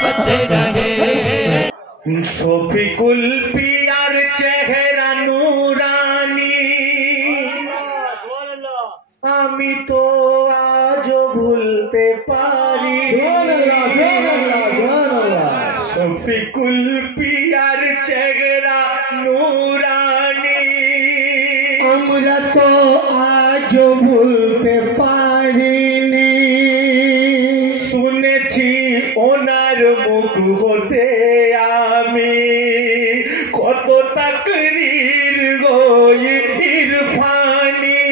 मोहब्बत रहे। শফিকুল পিয়ার চেহারা নূরানি, আমি তো আজও ভুলতে পারি। শফিকুল পিয়ার চেহারা নূরানি, আমরা তো আজও ভুলতে পারিনি। শুনেছি ওনার মুখ হতে আমি কত তাকরীর গো ইরফানি।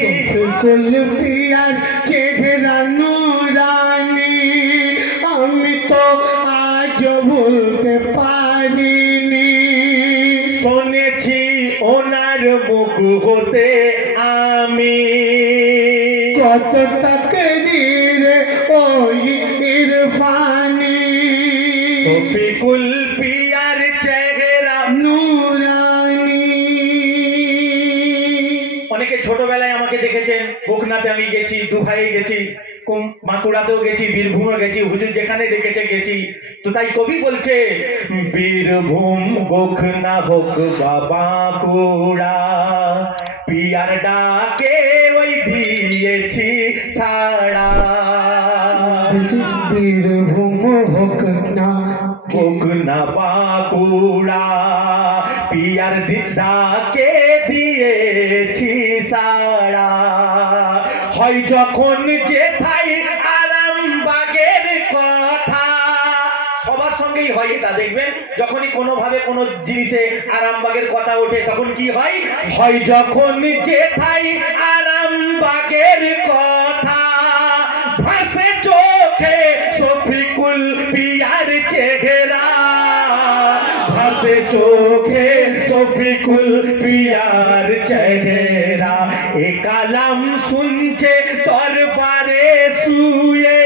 শফিকুল পিয়ার চেহারা নূরানি, আমি তো আজও ভুলতে পারিনি। শুনেছি ওনার মুখ হতে আমি কত তাকদীর ওই ইরফানি। শফিকুল পিয়ার চেহারা নূরানি। অনেকে ছোটবেলায় আমাকে দেখেছেন, বকনাতে আমি গেছি, দুভাই গেছি, বাঁকুড়াতেও গেছি, বীরভূমে গেছি, হুজুর যেখানে ডেকেছে গেছি। তো তাই কবি বলছে বীরভূম গোখনা হোক বা বাঁকুড়া, পিয়ার ডাকে ওই দিয়েছি সাড়া। বীরভূম হোক না গোখনা বাঁকুড়া, পিয়ার ডাকে দিয়েছি সাড়া। হয় যখন যেথায় আরামবাগের কথা, সবার সঙ্গেই হয় এটা, দেখবেন যখনই কোনোভাবে কোনো জিনিসে আরামবাগের কথা ওঠে তখন কি হয়, হয় যখন যেথায় আরামবাগের কথা, ভাসে চোখে শফিকুল পিয়ার চেহারা, ভাসে চোখে শফিকুল পিয়ার চেহারা। এ কালাম শুনছে দরবারে শুয়ে,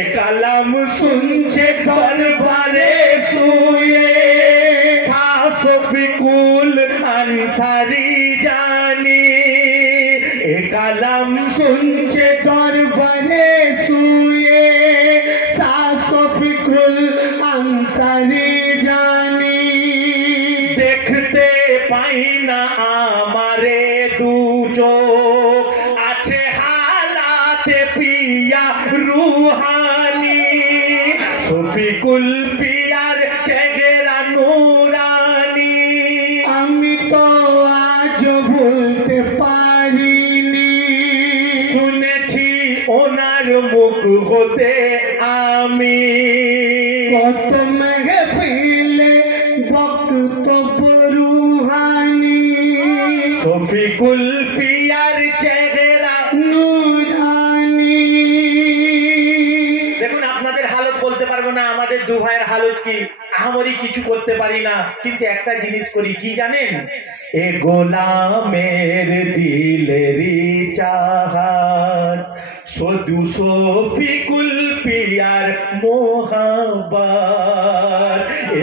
এ কালাম শুনছে দরবারে শুয়ে, শাহ শফিকুল আনসারি জানি। এ কালাম শুনছে দরবারে শুয়ে, শাহ শফিকুল আনসারি জানি। দেখতে পাই না আমারে দু চোখ, আছে হালাতে পিয়া রুহানি। শফিকুল পিয়ার চেহারা নূরানি, আমি তো আজও ভুলতে পারিনি। শুনেছি ওনার মুখ হতে আমি কত মেহফিলে বক্তব্য রুহানি। শফিকুল পিয়ার চেহারা নূরানি। দেখুন আপনাদের হালত বলতে পারবো না, আমাদের দু ভাইয়ের হালত কি, আমরি কিছু করতে পারি না, কিন্তু একটা জিনিস করি কি জানেন, এ গোলামের দিলেরই চাহাত, শুধু শফিকুল পিয়ার মোহাব্বত।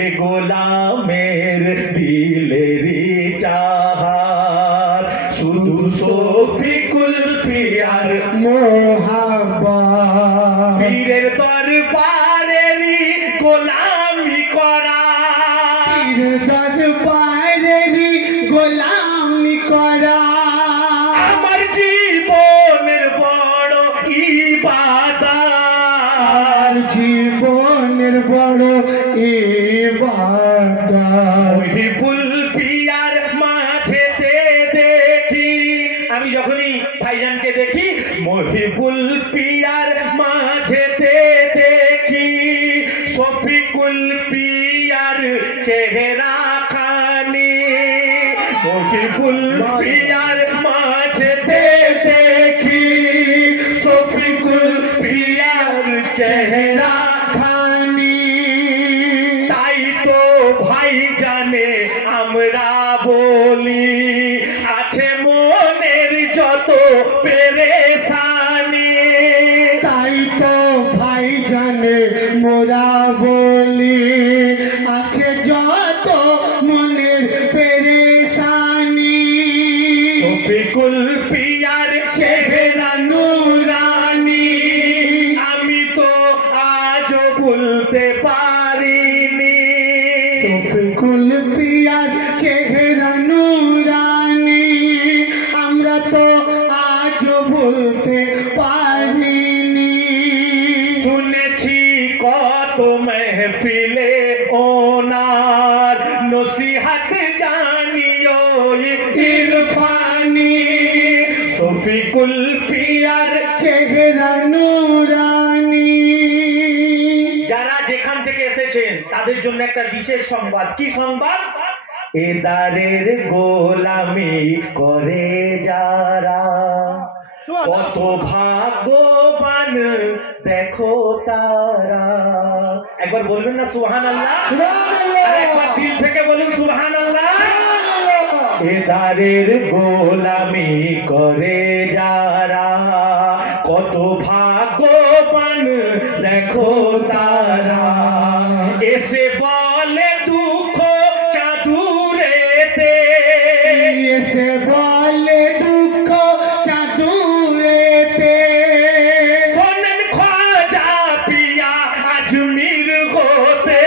এ গোলামের দিলেরই চাহাত, শুধু শফিকুল পিয়ার মোহাব্বত। পীরের দরবারেরই গোলামি করা, পীর দরবারেরই গোলামি করা, আমার জীবনের বড় ইবাদত। জীবনের বড় ইবাদত। মহিবুল পিয়ার মাঝেতে দেখি, আমি যখনই ভাইজানকে দেখি, মহিবুল পিয়ার মাঝেতে দেখি, শফিকুল পিয়ার চেহারা খানি। মহিবুল পিয়ার মাঝেতে দেখি, শফিকুল পিয়ার চেহারা খানি। তাই তো ভাই জানে আমরা বলি, আছে মনের যত পেরেশানি। তাই তো ভাই জানে মোরা বলি, আছে যত মনের পেরেশানি। শফিকুল পিয়ার চেহারা নূরানি, আমি তো আজও ভুল শফিকুল পিয়ার চেহারা নুরানি। যারা যেখান থেকে এসেছেন তাদের জন্য একটা বিশেষ সংবাদ। কি সংবাদ? এদারের গোলামি করে যারা কত ভাগ্যবান দেখো তারা। একবার বলবেন না সুবহানাল্লাহ? একবার দিল থেকে বলুন সুবহানাল্লাহ। এদারের গোলামি করে যারা কত ভাগ্যবান দেখো তারা। এসে বলে দুঃখ চাদুরেতে, এসে বলে দুঃখ চাদুরেতে। শোনেন খাজা পিয়া আজমির হতে,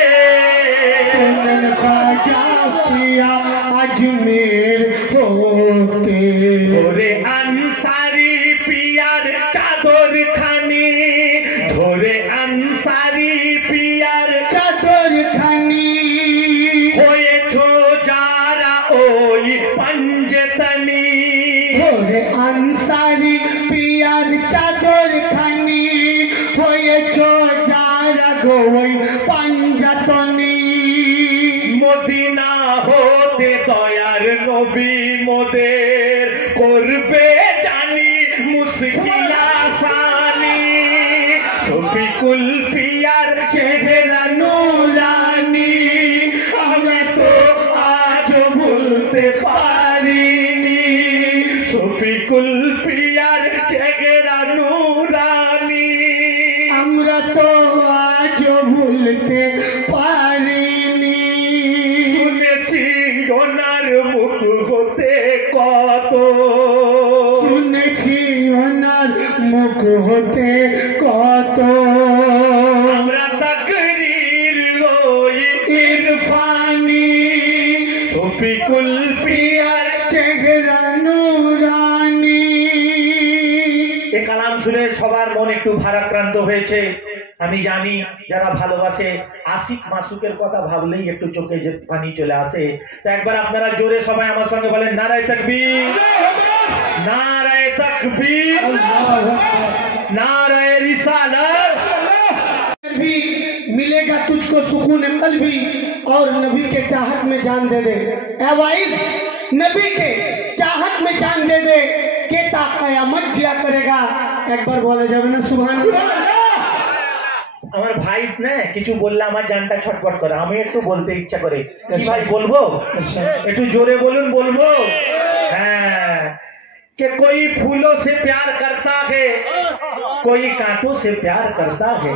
শোনেন খাজা পিয়া আজমির হতে। ধরে আনসারি পিয়ার চাদর খানি, ধরে আনসারি পিয়ার চাদর খানি। হয়েছো যারা ওই পাঞ্জেতানি, ধরে আনসারি পিয়ার চাদর খানি। হয়েছ যারা গোই পাঞ্জাতনি। মদিনা হতে দয়ার নবী মোদের করবে জানি মুশকিল আসানি। শফিকুল পিয়ার চেহারা নুরানি আমরা তো আজ ভুলতে পারিনি। শফিকুল পিয়ার চেহারা নুরানি আমরা তো আজ ভুলতে পারিনি। শুনেছি ওনার মুখ হতে কত, শুনেছি ওনার মুখ হতে কত। আমরা তাকরীর ওই ইরফানি শফিকুল পিয়ার চেহারা নুরানি। এ কালাম শুনে সবার মন একটু ভারাক্রান্ত হয়েছে। আমি জানি যারা ভালোবাসে আশিক মাসুকের কথা ভাবলেই একটু চোখে যে পানি চলে আসে। তো একবার আপনারা জোরে সবাই আমার সঙ্গে বলেন নারায়ে তাকবীর, নারায়ে তাকবীর, नाराए रिसालत। भी मिलेगा तुझको सुकून कल्बी और नबी के चाहत में जान दे दे। ए वाइस नबी के चाहत में जान दे दे के ता कयामत जिया करेगा। एक बार बोले जब ना सुभान अल्लाह। আমার ভাই না কিছু বললে আমার জানটা ছটফট করে, আমি একটু বলতে ইচ্ছা করে। কি ভাই বলবো? একটু জোরে বলুন। বলবো হ্যাঁ। कि कोई फूलों से प्यार करता है, कोई कांटों से प्यार करता है,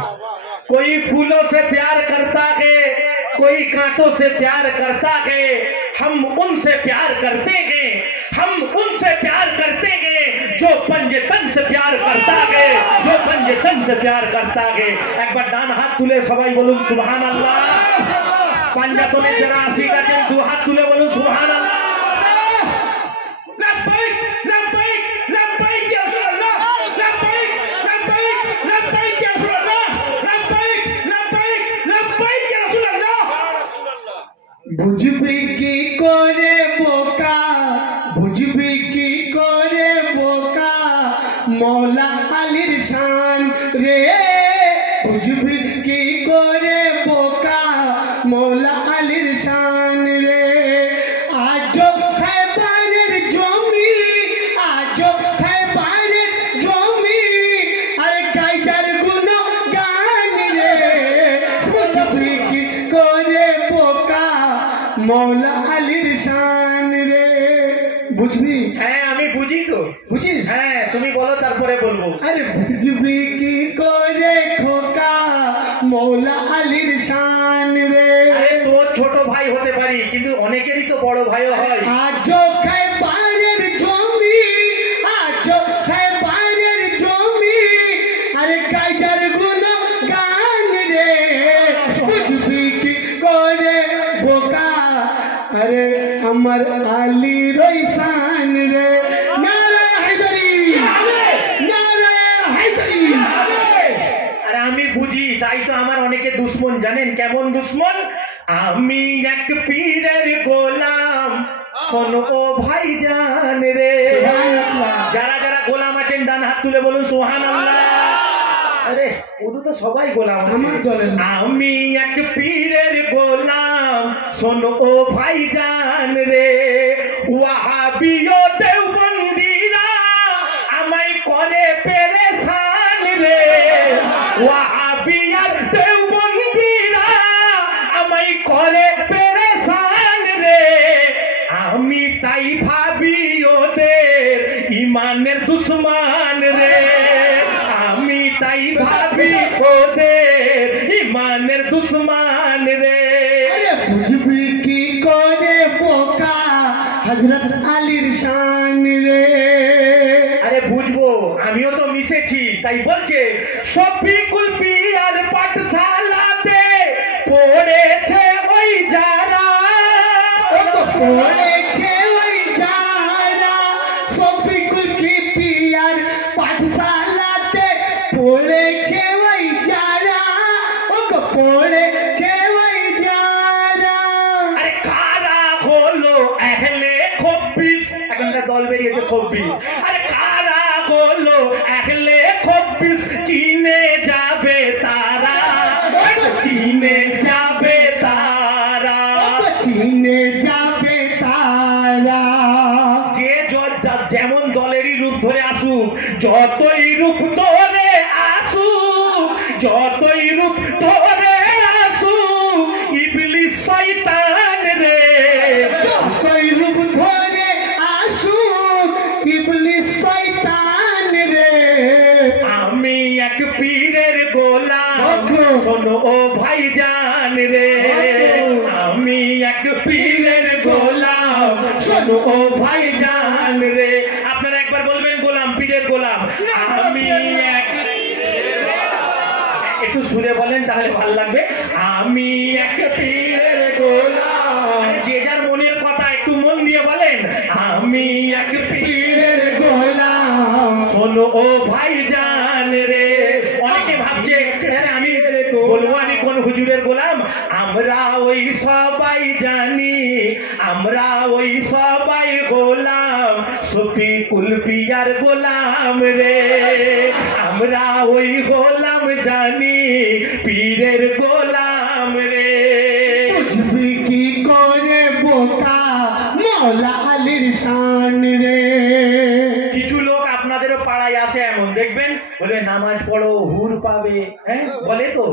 कोई फूलों से प्यार करता है, कोई कांटों से प्यार करता है। हम उनसे प्यार करते हैं, हम उनसे प्यार करते हैं जो पंजतन से प्यार करता है, जो पंजतन से प्यार करता है। एक बार डान हाथ तुले सबाई बोलूं सुभान अल्लाह। पंजातने जरा आशी का दो हाथ तुले बोलूं सुभान अल्लाह। বুঝবি কি করে বোকা, বুঝবি কি করে বোকা মৌলা আলীর শান রে। বুঝবি কি করে বোকা মৌলা আলীর শান রে। আজ খায়বারের জমি, আজ খায়বারের জমি আর কাইজার গুনো গান রে। বুঝবি কি করে বোকা মৌলা আলীর শান রে। বুঝবি? হ্যাঁ আমি বুঝি তো। বুঝিস? হ্যাঁ তুমি বলো তারপরে বলবো। আরে বুঝবি কি করে খোকা মৌলা আলীর শান রে। আরে তোর ছোট ভাই হতে পারি কিন্তু অনেকেরই তো বড় ভাইও হয়। আজ খায়বারের জমি, আজ খায়বারের জমি আরে কাইজার গুনো গান রে। বুঝবি কি করে বোকা আরে আমার আলী রইসান রে। নারে হায়দারি, নারে হায়দারি। আরে আমি বুঝি তাই তো আমার অনেকে দুশ্মন। জানেন কেমন দুশ্মন? আমি এক পীরের গোলাম শোনো ও ভাইজান রে। যারা যারা হাত তুলে বলুন সুবহানাল্লাহ। আরে ওটা তো সবাই গোলাম। আমি এক পীরের গোলাম, শোনো ও ভাইজান রে, ওয়াহাবিও দেওবন্দিরা আমায় করে পেরেশান রে, ওয়াহাবিয়া দেওবন্দিরা আমায় করে পেরেশান রে, আমি তাই ভাবি ওদের ইমানের দুশ্মন রে, আমি তাই ভাবি ওদের ইমানের দুশ্মন রে। বুঝবি কি করে বোকা হযরত আলীর শান রে। আরে বুঝবো, আমিও তো মিশেছি, তাই বলছে শফিকুল পিয়ার পাঠশালাতে পড়েছে ওই যারা, পড়েছে ওই যারা, শফিকুল কি পিয়ার পাঠশালাতে পড়েছে ওই যারা, পড়েছে ওই যারা। আরে কারা হলো আহলে খব্বিশ, এখনকার দল বেরিয়েছে খব্বিশ। আরে কারা হলো আহলে খব্বিশ, চিনে যাবে তারা, চিনে যাবে তারা, চিনে যাবে তারা। যে যেমন দলেরই রূপ ধরে আসুক, যতই রূপ ধরে আসুক, যতই রূপ ধরে আসুক, ইবলিস শয়তান রে, যতই রূপ ধরে আসুক, ইবলিস শয়তান রে। আমি এক পীরের গোলাম, শোনো ও ভাইজান রে, আমি এক পীরের গোলাম, শোনো ও ভাইজান রে। আপনারা একবার বলবেন গোলাম, পীরের গোলাম। আমি এক, একটু সুরে বলেন তাহলে ভালো লাগবে। আমি এক পীরের গোলাম, যে যার মনের কথা একটু মন দিয়ে বলেন। আমি এক পীরের গোলাম, শোনো ও ভাইজান রে। অনেকে ভাবছে আমি বলবো আমি কোন হুজুরের গোলাম। আমরা ওই সবাই জানি, আমরা ওই সবাই গোলাম শফিকুল পিয়ার গোলাম রে, আমরা ওই গোলাম জানি পীরের গোলাম রে। বুঝবি কি করে বোকা মৌলা আলীর শান রে। কিছু লোক আপনাদেরও পাড়ায় আসে, এমন দেখবেন বলে নামাজ পড়ো হুর পাবে, হ্যাঁ বলে তো,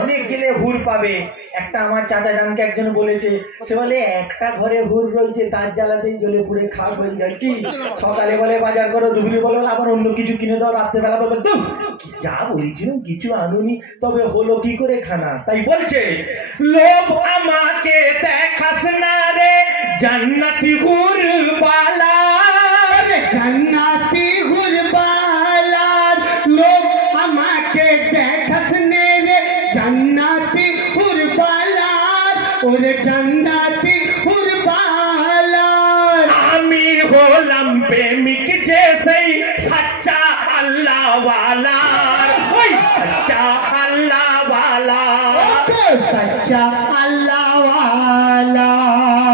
অনেক গেলে হুর পাবে। একটা আমার চাচা জানকে একজন বলেছে, সে বলে একটা ঘরে হুর রয়েছে, তার জ্বালাতেই জ্বলে পুড়ে খাওয়া হয়ে যায়। কি সকালে বলে বাজার করো, দুপুরে বলে আবার অন্য কিছু কিনে দাও, রাত্রেবেলা বলে তো যা বলেছিলাম কিছু আনুনি, তবে হলো কি করে খানা। তাই বলছে লোভ আমাকে দেখাস না রে জান্নাতি হুর বালা, জান্নাতি হুরবালার লোক আমাকে দেখাস নে রে, জান্নাতি হুরবালার, ওরে জান্নাতি হুরবালার। আমি হলাম প্রেমিক যে সেই সচ্চা আল্লাহ ওয়ালা, ওই সচ্চা আল্লাহ ওয়ালা, সচ্চা আল্লাহ ওয়ালা।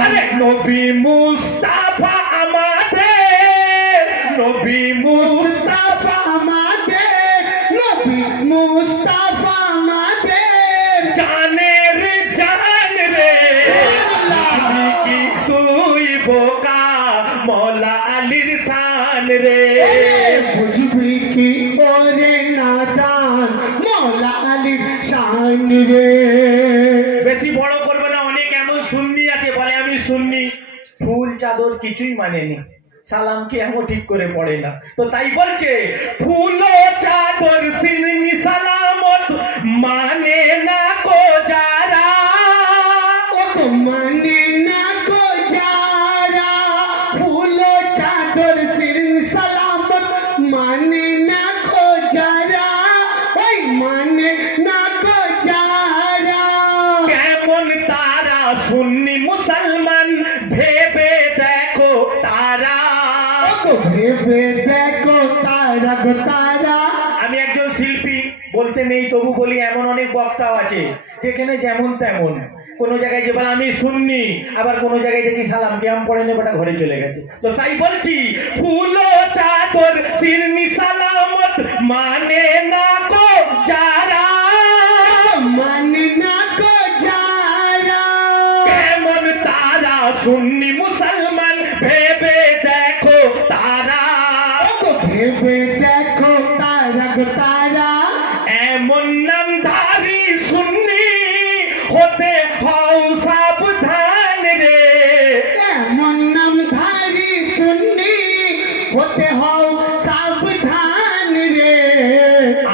আরে নবী মুস্তাফা আমাদের, নবী মুস্তাফা আমাদের, নবী মুস্তাফা আমাদের জানের জান রে। কি তুই বোকা মৌলা আলীর শান রে। বুঝবি কি ওরে নাদান মৌলা আলীর শান রে। বেশি বড় করবে না, অনেক এমন সুন্নি আছে বলে আমি সুন্নি, ফুল চাদর কিছুই মানেনি, সালামকে এমন ঠিক করে পড়ে না। তো তাই বলছে ফুল চাদর সিন্নি সালামত মানে না কো যারা, মানে না কো যারা, ফুল চাদর সিন সালামত মানে না কো যারা, ওই মানে না কো যারা। কেমন তারা সুন্নি মুসলমান ভেবে দেখো তারা, ভেবে দেখো তারা গো তারা। আমি একজন শিল্পী, বলতে নেই তবু বলি, এমন অনেক বক্তাও আছে যেখানে যেমন তেমন, কোন জায়গায় যে বলে আমি শুননি, আবার কোন জায়গায় দেখি সালাম কেমন পড়ে নেবে ঘরে চলে গেছে। তো তাই বলছি ফুল চাদর সিরনি সালাম মানে না কো যারা, মানে না কো যারা, কেমন তারা সুন্নি মুসলমান ভেবে দেখো তারা, ভেবে দেখো তারা গো তারা, এমন নামধারী সুন্নি হতে হও সাবধান রে, এমন নামধারী সুন্নি হতে হও সাবধান রে।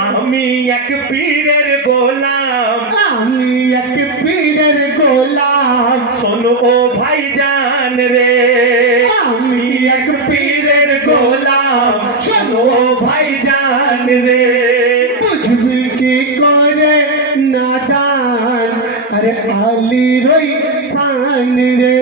আমি এক পীরের গোলাম, আমি এক পীরের গোলাম, শোনো ও ভাইজান রে, আমি এক পীরের গোলাম, শোনো ও ভাইজান রে। বুঝবি কি করে নাদান, আরে আলী রই শান রে।